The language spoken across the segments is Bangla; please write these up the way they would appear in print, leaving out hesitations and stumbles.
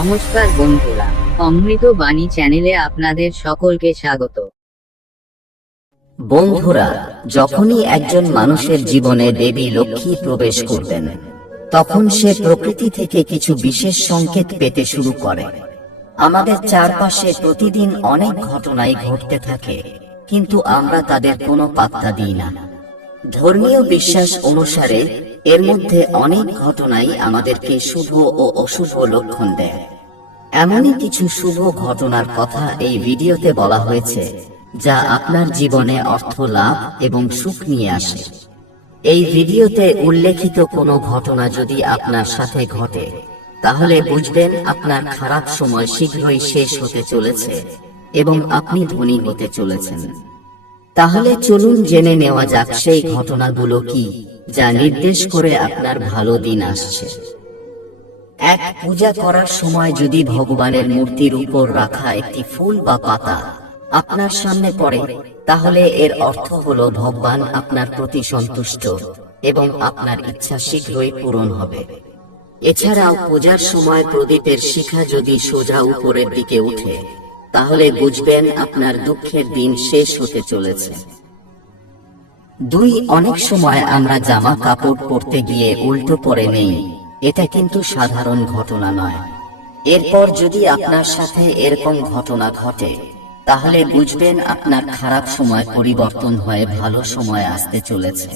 নমস্কার বন্ধুরা, অমৃত বাণী চ্যানেলে আপনাদের সকলকে স্বাগত। বন্ধুরা, যখনই একজন মানুষের জীবনে দেবী লক্ষ্মী প্রবেশ করবেন, তখন সে প্রকৃতি থেকে কিছু বিশেষ সংকেত পেতে শুরু করে। আমাদের চারপাশে প্রতিদিন অনেক ঘটনাই ঘটতে থাকে, কিন্তু আমরা তাদের কোনো পাত্তা দিই না। ধর্মীয় বিশ্বাস অনুসারে এর মধ্যে অনেক ঘটনাই আমাদেরকে শুভ ও অশুভ লক্ষণ দেয়। এমনই কিছু শুভ ঘটনার কথা এই ভিডিওতে বলা হয়েছে, যা আপনার জীবনে অর্থ লাভ এবং সুখ নিয়ে আসে। এই ভিডিওতে উল্লেখিত কোনো ঘটনা যদি আপনার সাথে ঘটে, তাহলে বুঝবেন আপনার খারাপ সময় শীঘ্রই শেষ হতে চলেছে এবং আপনি ধনী হতে চলেছেন। তাহলে চলুন জেনে নেওয়া যাক সেই ঘটনাগুলো কি, যা নির্দেশ করে আপনার ভালো দিন আসছে। এক, পূজা করার সময় যদি ভগবানের মূর্তির উপর রাখা একটি ফুল বা পাতা আপনার সামনে পড়ে, তাহলে এর অর্থ হলো ভগবান আপনার প্রতি সন্তুষ্ট এবং আপনার ইচ্ছা শীঘ্রই পূরণ হবে। এছাড়াও পূজার সময় প্রদীপের শিখা যদি সোজা উপরের দিকে উঠে, তাহলে বুঝবেন আপনার দুঃখের দিন শেষ হতে চলেছে। দুই, অনেক সময় আমরা জামা কাপড় পরতে গিয়ে উল্টো পরে নেই। এটা কিন্তু সাধারণ ঘটনা নয়। এরপর যদি আপনার সাথে এরকম ঘটনা ঘটে, তাহলে বুঝবেন আপনার খারাপ সময় পরিবর্তন হয়ে ভালো সময় আসতে চলেছে।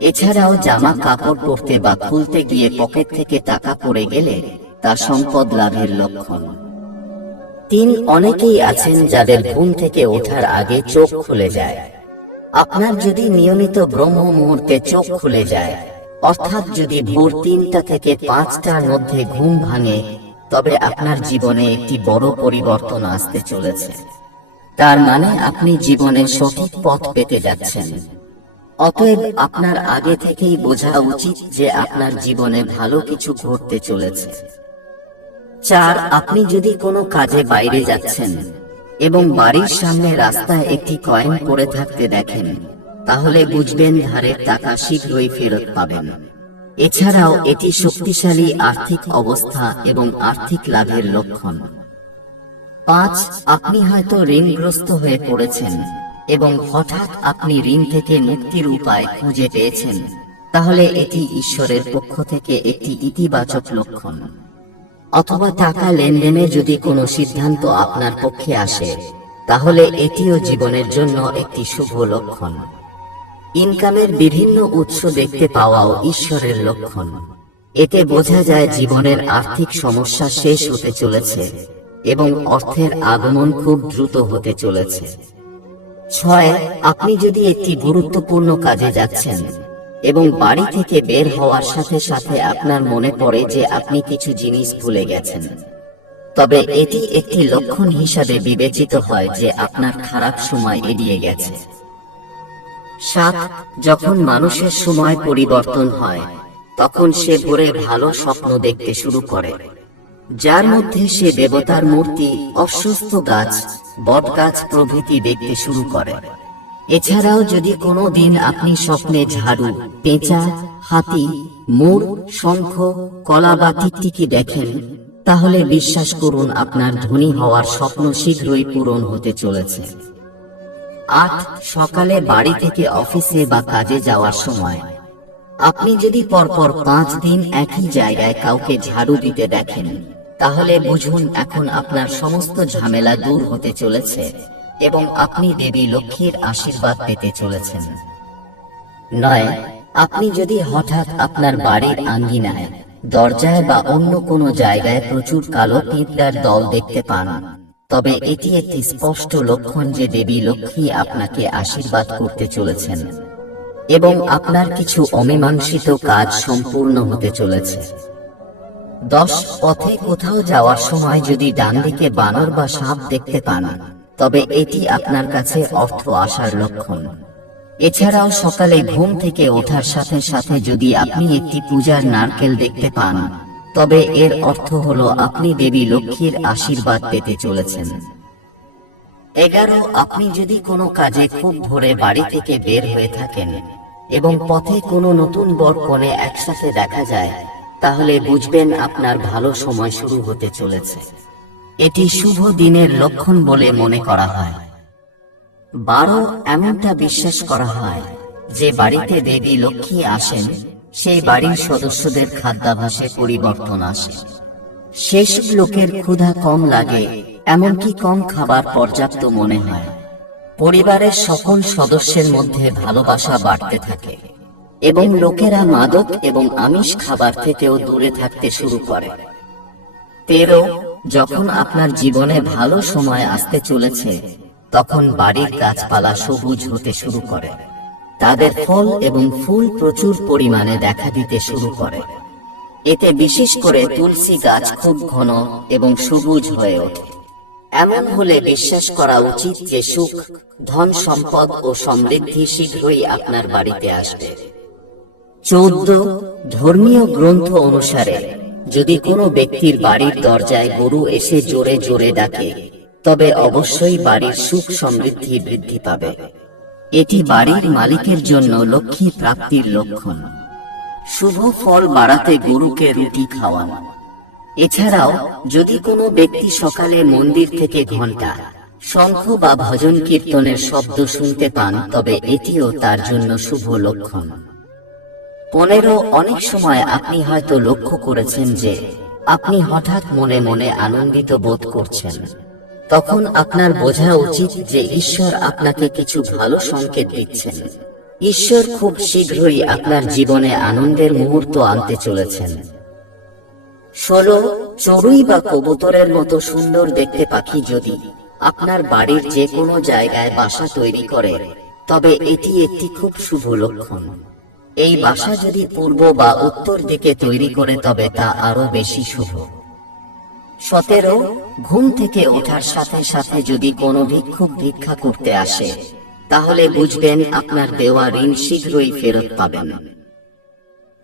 এছাড়াও জামা কাপড় পরতে বা খুলতে গিয়ে পকেট থেকে টাকা পড়ে গেলে তা সম্পদ লাভের লক্ষণ। তিন, অনেকেই আছেন যাদের ঘুম থেকে ওঠার আগে চোখ খুলে যায়। আপনার যদি নিয়মিত ব্রহ্ম মুহূর্তে চোখ খুলে যায়, অর্থাৎ যদি ভোর ৩টা থেকে ৫টার মধ্যে ঘুম ভাঙে, তবে আপনার জীবনে একটি বড় পরিবর্তন আসতে চলেছে। তার মানে আপনি জীবনে সঠিক পথ পেতে যাচ্ছেন। অতএব আপনার আগে থেকেই বোঝা উচিত যে আপনার জীবনে ভালো কিছু ঘটতে চলেছে। ৪, আপনি যদি কোনো কাজে বাইরে যাচ্ছেন এবং বাড়ির সামনে রাস্তায় একটি কয়েন পড়ে থাকতে দেখেন, তাহলে বুঝবেন ধারের টাকা শীঘ্রই ফেরত পাবেন। এছাড়াও এটি শক্তিশালী আর্থিক অবস্থা এবং আর্থিক লাভের লক্ষণ। ৫, আপনি হয়তো ঋণগ্রস্ত হয়ে পড়েছেন এবং হঠাৎ আপনি ঋণ থেকে মুক্তির উপায় খুঁজে পেয়েছেন, তাহলে এটি ঈশ্বরের পক্ষ থেকে একটি ইতিবাচক লক্ষণ। অথবা টাকা লেনদেনে যদি কোনো সিদ্ধান্ত আপনার পক্ষে আসে, তাহলে এটিও জীবনের জন্য একটি শুভ লক্ষণ। ইনকামের বিভিন্ন উৎস দেখতে পাওয়াও ঈশ্বরের লক্ষণ। এতে বোঝা যায় জীবনের আর্থিক সমস্যা শেষ হতে চলেছে এবং অর্থের আগমন খুব দ্রুত হতে চলেছে। ৬, আপনি যদি একটি গুরুত্বপূর্ণ কাজে যাচ্ছেন এবং বাড়ি থেকে বের হওয়ার সাথে সাথে আপনার মনে পড়ে যে আপনি কিছু জিনিস ভুলে গেছেন, তবে এটি একটি লক্ষণ হিসাবে বিবেচিত হয় যে আপনার খারাপ সময় এড়িয়ে গেছে। ৭, যখন মানুষের সময় পরিবর্তন হয়, তখন সে ভোরে ভালো স্বপ্ন দেখতে শুরু করে, যার মধ্যে সে দেবতার মূর্তি, অশ্বত্থ গাছ, বটগাছ প্রভৃতি দেখতে শুরু করে। এছাড়াও যদি কোনো দিন আপনি স্বপ্নে ঝাড়ু, পেঁচা, হাতি, মোড়, শঙ্খ, কলা বা টিকটিকি দেখেন, তাহলে বিশ্বাস করুন আপনার ধনী হওয়ার স্বপ্ন শীঘ্রই পূরণ হতে চলেছে। ৮, সকালে বাড়ি থেকে অফিসে বা কাজে যাওয়ার সময় আপনি যদি পরপর ৫ দিন একই জায়গায় কাউকে ঝাড়ু দিতে দেখেন, তাহলে বুঝুন এখন আপনার সমস্ত ঝামেলা দূর হতে চলেছে এবং আপনি দেবী লক্ষ্মীর আশীর্বাদ পেতে চলেছেন। ৯, আপনি যদি হঠাৎ আপনার বাড়ির আঙ্গিনায়, দরজায় বা অন্য কোনো জায়গায় প্রচুর কালো পিঁপড়ার দল দেখতে পান, তবে এটি একটি স্পষ্ট লক্ষণ যে দেবী লক্ষ্মী আপনাকে আশীর্বাদ করতে চলেছেন এবং আপনার কিছু অমীমাংসিত কাজ সম্পূর্ণ হতে চলেছে। ১০, পথে কোথাও যাওয়ার সময় যদি ডান দিকে বানর বা সাপ দেখতে পান, তবে এটি আপনার কাছে অর্থ আসার লক্ষণ। এছাড়াও সকালে ঘুম থেকে ওঠার সাথে সাথে যদি আপনি একটি পূজার নারকেল দেখতে পান, তবে এর অর্থ হলো আপনি দেবী লক্ষ্মীর আশীর্বাদ পেতে চলেছেন। ১১, আপনি যদি কোনো কাজে খুব ভোরে বাড়ি থেকে বের হয়ে থাকেন এবং পথে কোনো নতুন বর কনে একসাথে দেখা যায়, তাহলে বুঝবেন আপনার ভালো সময় শুরু হতে চলেছে। এটি শুভ দিনের লক্ষণ বলে মনে করা হয়। 12 এমনটা বিশ্বাস করা হয় যে বাড়িতে দেবী লক্ষ্মী আসেন, সেই বাড়ির সদস্যদের খাদ্যাভ্যাসে পরিবর্তন আসে। সেসব লোকের ক্ষুধা কম লাগে, এমনকি কম খাবার পর্যাপ্ত মনে হয়। পরিবারের সকল সদস্যের মধ্যে ভালোবাসা বাড়তে থাকে এবং লোকেরা মাদক এবং আমিষ খাবার থেকেও দূরে থাকতে শুরু করে। 13 যখন আপনার জীবনে ভালো সময় আসতে চলেছে, তখন বাড়ির গাছপালা সবুজ হতে শুরু করে। তাদের ফল এবং ফুল প্রচুর পরিমাণে দেখা দিতে শুরু করে। এতে বিশেষ করে তুলসী গাছ খুব ঘন এবং সবুজ হয়ে ওঠে। এমন হলে বিশ্বাস করা উচিত যে সুখ, ধন সম্পদ ও সমৃদ্ধি শীঘ্রই আপনার বাড়িতে আসবে। 14 ধর্মীয় গ্রন্থ অনুসারে যদি কোনো ব্যক্তির বাড়ির দরজায় গরু এসে জোরে জোরে ডাকে, তবে অবশ্যই বাড়ির সুখ সমৃদ্ধি বৃদ্ধি পাবে। এটি বাড়ির মালিকের জন্য লক্ষ্মী প্রাপ্তির লক্ষণ। শুভ ফল বাড়াতে গরুকে রুটি খাওয়ান। এছাড়াও যদি কোনো ব্যক্তি সকালে মন্দির থেকে ঘণ্টা, শঙ্খ বা ভজন কীর্তনের শব্দ শুনতে পান, তবে এটিও তার জন্য শুভ লক্ষণ। 15 অনেক সময় আপনি হয়তো লক্ষ্য করেছেন যে আপনি হঠাৎ মনে মনে আনন্দিত বোধ করছেন। তখন আপনার বোঝা উচিত যে ঈশ্বর আপনাকে কিছু ভালো সংকেত দিচ্ছেন। ঈশ্বর খুব শীঘ্রই আপনার জীবনে আনন্দের মুহূর্ত আনতে চলেছেন। 16 চড়ুই বা কবুতরের মতো সুন্দর দেখতে পাখি যদি আপনার বাড়ির যে কোনো জায়গায় বাসা তৈরি করে, তবে এটি একটি খুব শুভ লক্ষণ। এই বাসা যদি পূর্ব বা উত্তর দিকে তৈরি করে, তবে তা আরো বেশি শুভ। 17 ঘুম থেকে ওঠার সাথে সাথে যদি কোনো ভিক্ষুক ভিক্ষা করতে আসে, তাহলে বুঝবেন আপনার দেওয়া ঋণ শীঘ্রই ফেরত পাবেন।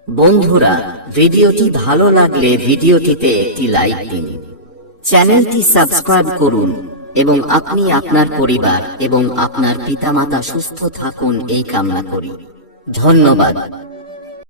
বন্ধুরা, ভিডিওটি ভালো লাগলে ভিডিওটিতে একটি লাইক দিন, চ্যানেলটি সাবস্ক্রাইব করুন এবং আপনি আপনার পরিবার এবং আপনার পিতামাতা সুস্থ থাকুন এই কামনা করি। ধন্যবাদ।